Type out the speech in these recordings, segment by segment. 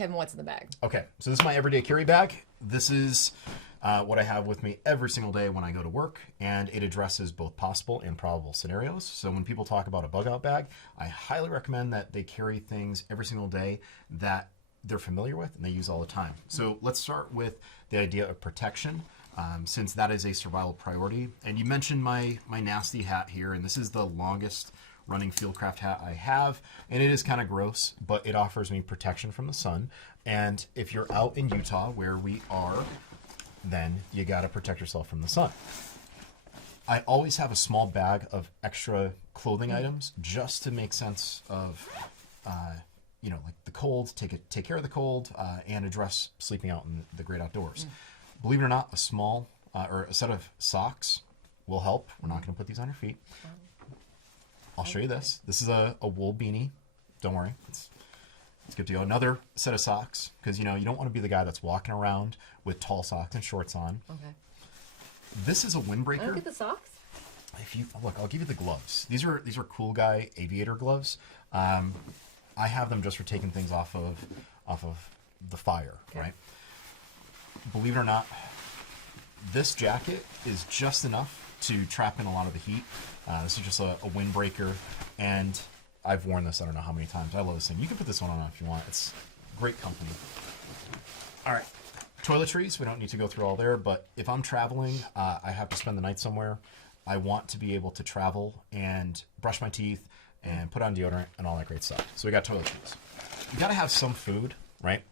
Kevin, what's in the bag? Okay, so this is my everyday carry bag. This is what I have with me every single day when I go to work, and it addresses both possible and probable scenarios. So when people talk about a bug out bag, I highly recommend that they carry things every single day that they're familiar with and they use all the time. So let's start with the idea of protection, since that is a survival priority. And you mentioned my nasty hat here, and this is the longest running Fieldcraft hat I have, and it is kind of gross, but it offers me protection from the sun. And if you're out in Utah, where we are, then you got to protect yourself from the sun. I always have a small bag of extra clothing items just to make sense of, like the cold, take care of the cold, and address sleeping out in the great outdoors. Believe it or not, a small or a set of socks will help. We're not going to put these on your feet. I'll show you this. This is a wool beanie. Don't worry. It's good to go. Another set of socks, because you don't want to be the guy that's walking around with tall socks and shorts on. Okay. This is a windbreaker. Look at the socks. If you look, I'll give you the gloves. These are cool guy aviator gloves. I have them just for taking things off of the fire, okay. Right? Believe it or not, this jacket is just enough to trap in a lot of the heat. This is just a windbreaker, and I've worn this I don't know how many times. I love this thing. You can put this one on if you want. It's great company. All right, toiletries. We don't need to go through all there, but if I'm traveling, I have to spend the night somewhere. I want to be able to travel and brush my teeth and put on deodorant and all that great stuff. So we got toiletries. You got to have some food, right?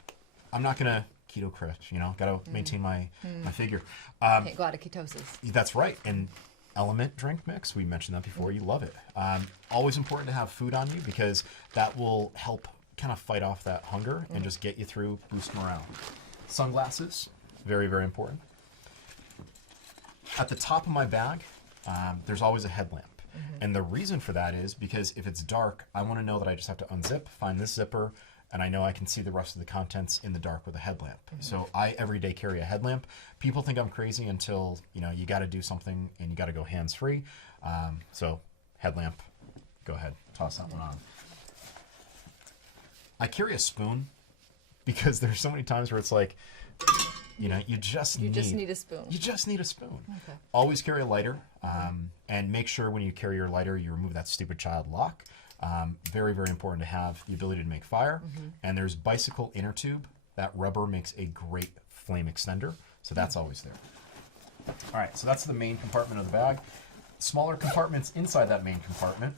I'm not gonna keto crit, got to maintain my figure. Can't go out of ketosis. That's right. And element drink mix, we mentioned that before. You love it. Always important to have food on you, because that will help kind of fight off that hunger and just get you through, boost morale. Sunglasses, very, very important. At the top of my bag, there's always a headlamp. And the reason for that is because if it's dark, I want to know that I just have to unzip, find this zipper, and I know I can see the rest of the contents in the dark with a headlamp. So I every day carry a headlamp. People think I'm crazy until, you got to do something and you got to go hands-free. So headlamp, go ahead, toss that one on. I carry a spoon because there's so many times where it's like, you just need a spoon. You just need a spoon. Okay. Always carry a lighter, and make sure when you carry your lighter, you remove that stupid child lock. Very, very important to have the ability to make fire. And there's bicycle inner tube. That rubber makes a great flame extender, so that's always there. All right, so that's the main compartment of the bag. Smaller compartments inside that main compartment.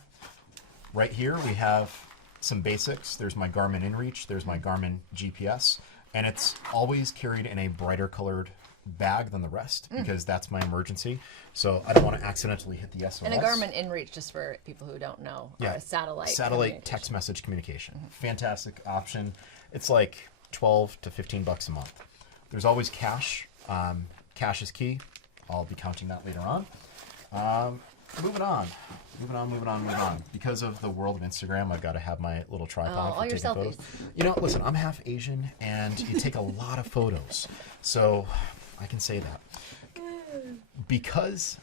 Right here we have some basics. There's my Garmin InReach. There's my Garmin GPS. And it's always carried in a brighter colored bag than the rest, because that's my emergency. So I don't want to accidentally hit the SOS. And a Garmin InReach, just for people who don't know, a satellite text message communication. Fantastic option. It's like $12 to $15 a month. There's always cash. Cash is key. I'll be counting that later on. Moving on. Because of the world of Instagram, I've got to have my little tripod for taking photos. Listen, I'm half Asian, and you take a lot of photos, so I can say that. Because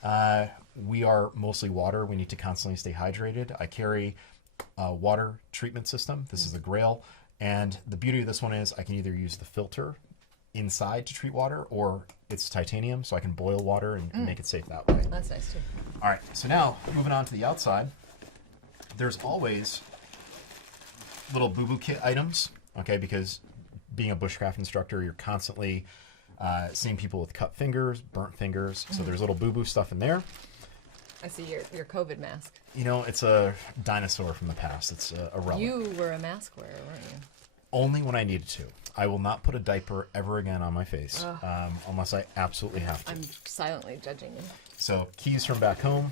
we are mostly water, we need to constantly stay hydrated. I carry a water treatment system. This is the Grail, and the beauty of this one is I can either use the filter inside to treat water, or it's titanium, so I can boil water and make it safe that way. That's nice too. All right, so now moving on to the outside, there's always little boo-boo kit items, okay, because being a bushcraft instructor, you're constantly seeing people with cut fingers, burnt fingers, so there's little boo-boo stuff in there. I see your COVID mask. It's a dinosaur from the past. It's a relic. You were a mask wearer, weren't you? Only when I needed to. I will not put a diaper ever again on my face, unless I absolutely have to. I'm silently judging you. So, keys from back home.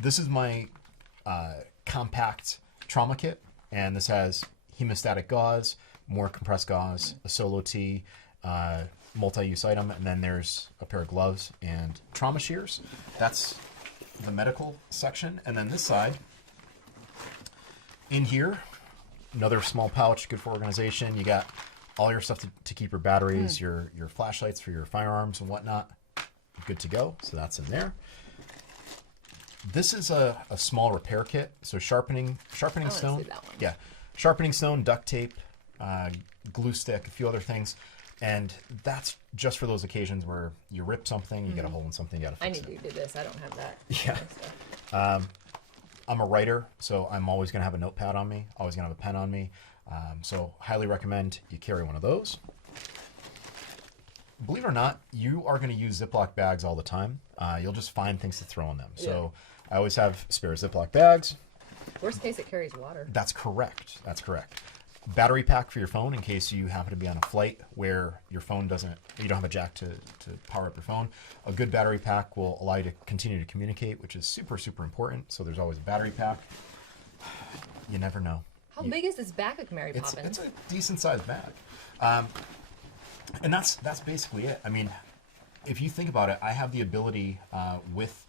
This is my compact trauma kit, and this has hemostatic gauze, more compressed gauze, a solo tee, multi-use item, and then there's a pair of gloves and trauma shears. That's the medical section. And then this side, in here, another small pouch, good for organization. You got all your stuff to keep your batteries, your flashlights for your firearms and whatnot. Good to go. So that's in there. This is a small repair kit. So sharpening stone. See that one. Yeah. Sharpening stone, duct tape, glue stick, a few other things. And that's just for those occasions where you rip something, you get a hole in something, you got to fix it. I need to do this. I don't have that. Yeah. I'm a writer, so I'm always going to have a notepad on me, always going to have a pen on me. So highly recommend you carry one of those. Believe it or not, you are going to use Ziploc bags all the time. You'll just find things to throw in them. So I always have spare Ziploc bags. Worst case, it carries water. That's correct. That's correct. Battery pack for your phone in case you happen to be on a flight where your phone you don't have a jack to power up your phone. A good battery pack will allow you to continue to communicate, which is super, super important. So there's always a battery pack. You never know. How big is this bag of Mary Poppins? It's a decent sized bag. And that's basically it. I mean, if you think about it, I have the ability with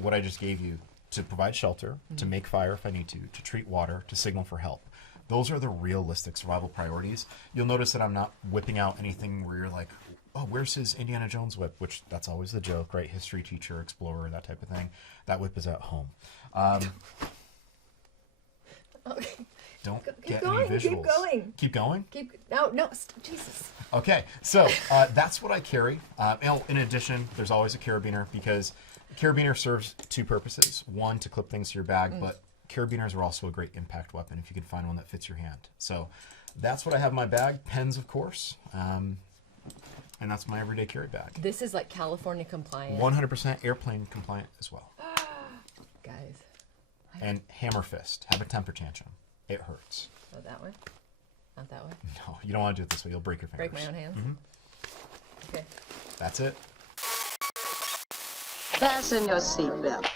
what I just gave you to provide shelter, to make fire if I need to treat water, to signal for help. Those are the realistic survival priorities. You'll notice that I'm not whipping out anything where you're like, oh, where's his Indiana Jones whip? Which that's always the joke, right? History teacher, explorer, that type of thing. That whip is at home. Okay. Don't Keep get going, any visuals. keep going. Keep going? No, Jesus. Okay, so that's what I carry. In addition, there's always a carabiner because a carabiner serves two purposes. One, to clip things to your bag, but carabiners are also a great impact weapon if you can find one that fits your hand. So that's what I have in my bag. Pens, of course. And that's my everyday carry bag. This is like California compliant. 100% airplane compliant as well. Guys. And hammer fist. Have a temper tantrum. It hurts. Oh, that way? Not that way? No, you don't want to do it this way. You'll break your fingers. Break my own hands? Okay. That's it. Fasten your seatbelt.